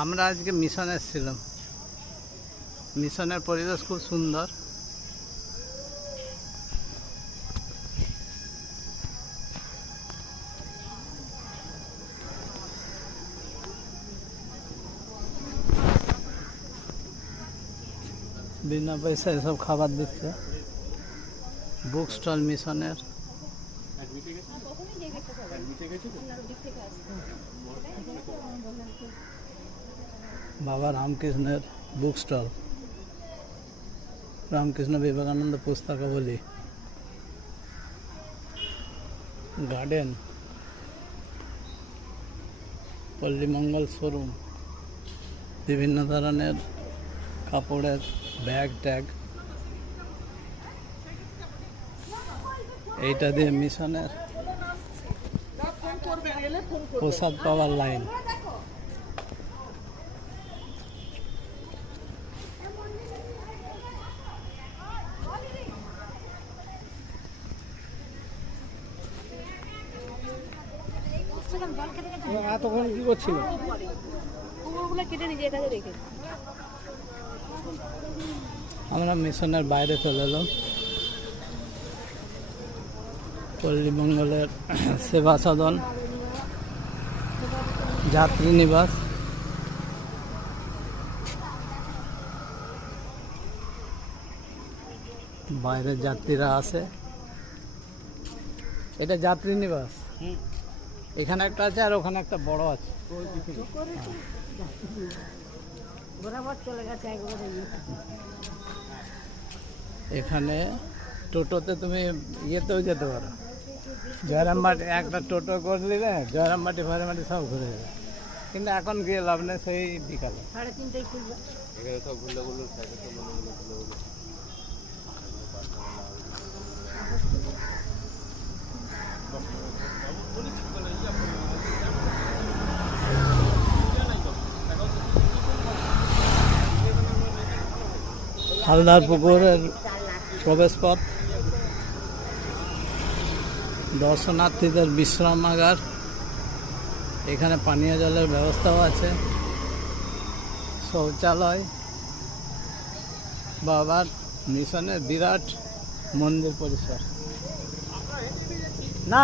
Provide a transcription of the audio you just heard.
আমরা আজকে মিশনে এসেছিলাম। মিশনের পরিবেশ খুব সুন্দর। বিনা পয়সায় সব খাবার দিচ্ছে। বুক স্টল মিশনের। বাবা রামকৃষ্ণের বুক স্টল, রামকৃষ্ণ বিবেকানন্দ পুস্তকাবলী, গার্ডেন, পল্লীমঙ্গল শোরুম, বিভিন্ন ধরনের কাপড়ের ব্যাগ ট্যাগ। এইটা দিয়ে মিশনের প্রসাদ পাওয়ার লাইন। তখন কি করছিল? আমরা মিশনের বাইরে চলে এলাম। পল্লীমঙ্গলের সেবা সদন, যাত্রী নিবাস। বাইরের যাত্রীরা আসে। এটা যাত্রী নিবাস। এখানে একটা আছে আর ওখানে একটা বড় আছে। এখানে টোটোতে তুমি ইয়েতেও যেতে পারো। জয়রামবাটি একটা টোটো করে নিলে জয়রামবাটি ফয়রামবাটি সব ঘুরে যাবে, কিন্তু এখন গিয়ে লাভ নেই, সেই বিকালে 3:30টায় খুলবে। এখানে সব ঘুরলে সাইডে তো হালদার পুকুরের প্রবেশ পথ, দর্শনার্থীদের বিশ্রামাগার। এখানে পানীয় জলের ব্যবস্থাও আছে, শৌচালয়। বাবার মিশনের বিরাট মন্দির পরিসর। না